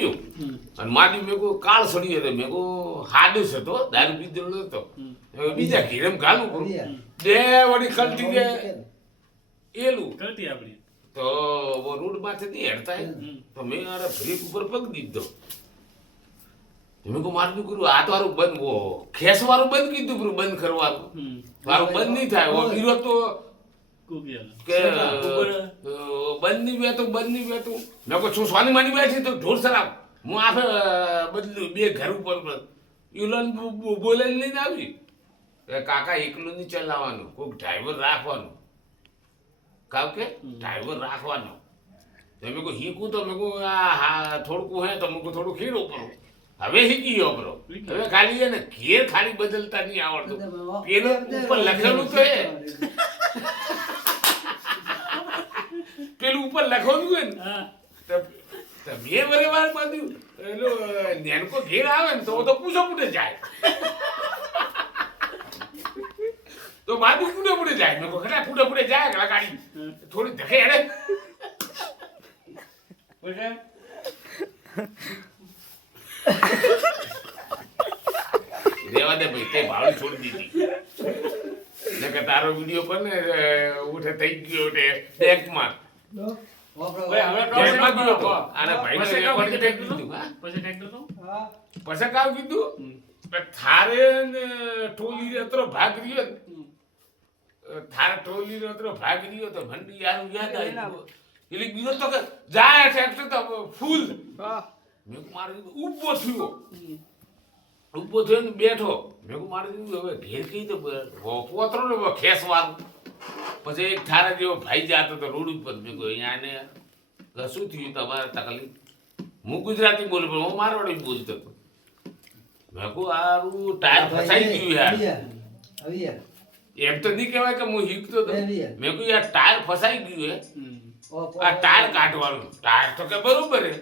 ગયો અને મારી મેં કોઈ કાળ સડી હતો મેં કો હાડસ હતો દારૂ પીધેલો હતો બીજા ઘેરમ ગાલું કરું બે વળી કલટી દે એલું કલટી આપણી તો રોડ માંથી હેડતા તો મેં અરે બ્રેક ઉપર પગ દીધો મેં કો મારું કર્યું આ તો હારું બંધ ખેસ વાળું બંધ કીધું પેલું બંધ કરવાનું મારું બંધ નહીં થાય ગીરો તો કે બંધ નહીં બેતું મેં કહું છું સ્વાની માની બેઠી તો ઢોર સરાવ હું આફે બદલ્યું બે ઘર ઉપર યુલન બોલાઈને લઈને આવી કાકા એકલું નહીં ચલાવવાનું કોઈક ડ્રાઈવર રાખવાનું કાવ કે ડ્રાઈવર રાખવાનો મેં કહું શીખું તો મેં કહું હા થોડુંક હે તો મેં કહું થોડું ખીરું કરું હવે શીખી ગયો બરો હવે ખાલી ને ઘેર ખાલી બદલતા નહીં આવડતું પેલું ઉપર લખેલું તો હે પેલું ઉપર લખવાનું હોય ને મેં બરે વાર બાંધ્યું એલો નેનકો ઘેર આવે ને તો પૂછો પૂછે જાય તો બાજુ પૂડે પૂડે જાય મેં કહું ખરા પૂડે પૂડે જાય ગળા ગાડી થોડી ધકે હેડે રેવા દે ભાઈ તે ભાવડી છોડી દીધી ને કે તારો વિડિયો પર ને ઉઠે થઈ ગયો તે બેંકમાં પછી કાવ કીધું થારે ટોલી અતરો ભાગ રહ્યો થારે ટોલી અતરો ભાગ રહ્યો તો ભંડી યાર યાદ આવી એટલે બીજો તો કે જાય ટ્રેક્ટર તો ફૂલ મેં મારે ઊભો થયો ને બેઠો મેં મારે હવે ઘેર કઈ તો પોતરો ને ખેસ વાળું પછી એક થારા જેવો ભાઈ જાતો તો રોડ ઉપર મેં કહ્યું અહીંયા શું થયું તમારે તકલીફ હું ગુજરાતી બોલું પણ હું મારવાડી બોલતો હતો મેં કહું આરું ટાયર ફસાઈ ગયું યાર એમ તો નહીં કહેવાય કે હું શીખતો હતો મેં કહ્યું યાર ટાયર ફસાઈ ગયું હે આ ટાયર કાઢવાનું ટાયર તો કે બરોબર હે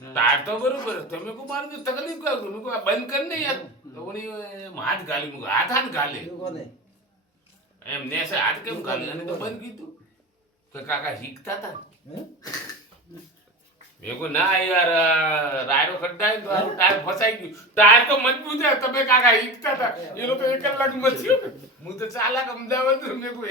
ટાયર તો બરોબર તો મેં કહું મારે તકલીફ કરું મેં કહું આ બંધ કરી ને યાર તો હાથ ગાલી મૂક હાથ ગાલે એમ ને હાથ કેમ ગાલે અને તો બંધ કીધું કે કાકા શીખતા હતા મેં કહું ના યાર રાયડો ખડ્ડાય તો ટાયર ફસાઈ ગયું ટાયર તો મજબૂત છે તમે કાકા શીખતા હતા એ લોકો 1 કલાક મચ્યું હું તો ચાલાક અમદાવાદ મેં કહું